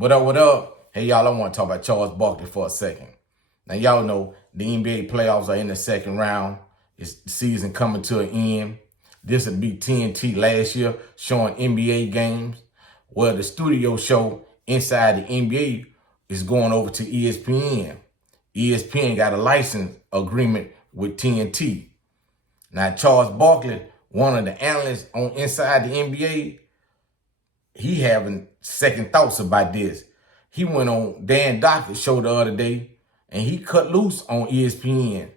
What up, what up? Hey, y'all, I want to talk about Charles Barkley for a second. Now, y'all know the NBA playoffs are in the second round. It's the season coming to an end. This would be TNT last year showing NBA games. Well, the studio show inside the NBA is going over to ESPN. ESPN got a license agreement with TNT. Now, Charles Barkley, one of the analysts on inside the NBA, he having second thoughts about this. He went on Dan Dockett's show the other day and he cut loose on ESPN.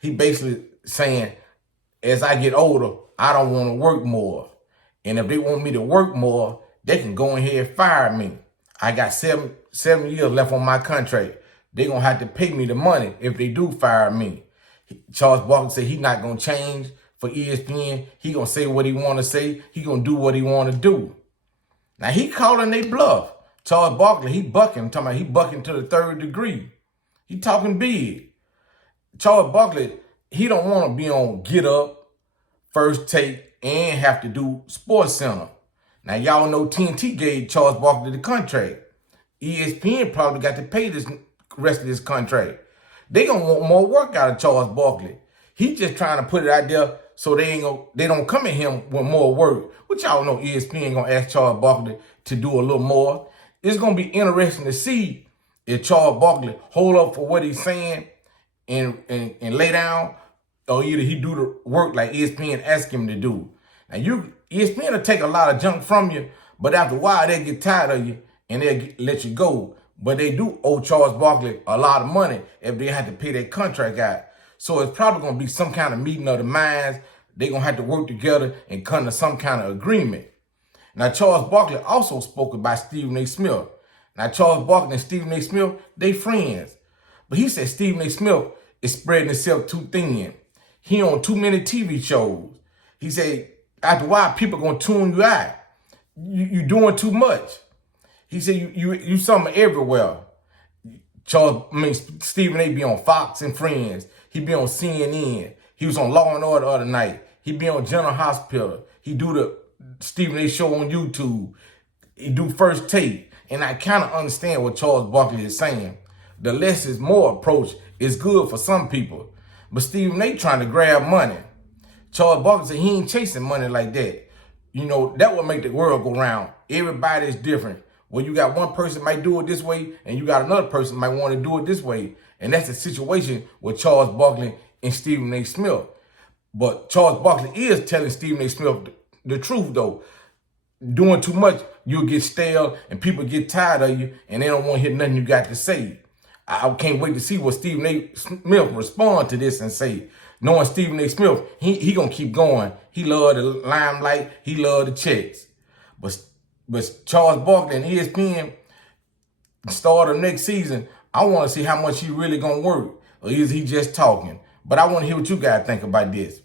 He basically saying, as I get older, I don't want to work more. And if they want me to work more, they can go ahead and fire me. I got seven years left on my contract. They're going to have to pay me the money if they do fire me. Charles Barkley said he's not going to change for ESPN. He going to say what he want to say. He going to do what he want to do. Now, he calling they bluff. Charles Barkley, he bucking. I'm talking about he bucking to the third degree. He talking big. Charles Barkley, he don't want to be on Get Up, First Take, and have to do Sports Center. Now, y'all know TNT gave Charles Barkley the contract. ESPN probably got to pay this rest of this contract. They gonna want more work out of Charles Barkley. He just trying to put it out there so they don't come at him with more work. Which y'all know ESPN gonna ask Charles Barkley to do a little more. It's gonna be interesting to see if Charles Barkley hold up for what he's saying and lay down, or either he do the work like ESPN ask him to do. Now ESPN will take a lot of junk from you, but after a while they get tired of you and they'll let you go. But they do owe Charles Barkley a lot of money if they have to pay their contract out. So it's probably going to be some kind of meeting of the minds. They're going to have to work together and come to some kind of agreement. Now, Charles Barkley also spoke about Stephen A. Smith. Now, Charles Barkley and Stephen A. Smith, they friends. But he said Stephen A. Smith is spreading himself too thin. He on too many TV shows. He said, after a while, people going to tune you out. You doing too much. He said, you something everywhere. Stephen A. be on Fox and Friends. He be on CNN. He was on Law and Order the other night. He be on General Hospital. He do the Stephen A. show on YouTube. He do First Take. And I kind of understand what Charles Barkley is saying. The less is more approach is good for some people. But Stephen A. trying to grab money. Charles Barkley said he ain't chasing money like that. You know, that would make the world go round. Everybody is different. Well, you got one person might do it this way, and you got another person might want to do it this way. And that's the situation with Charles Barkley and Stephen A. Smith. But Charles Barkley is telling Stephen A. Smith the truth, though. Doing too much, you'll get stale, and people get tired of you, and they don't want to hear nothing you got to say. I can't wait to see what Stephen A. Smith respond to this and say. Knowing Stephen A. Smith, he going to keep going. He love the limelight. He love the checks. But Charles Barkley and ESPN start of next season, I want to see how much he really going to work. Or is he just talking? But I want to hear what you guys think about this.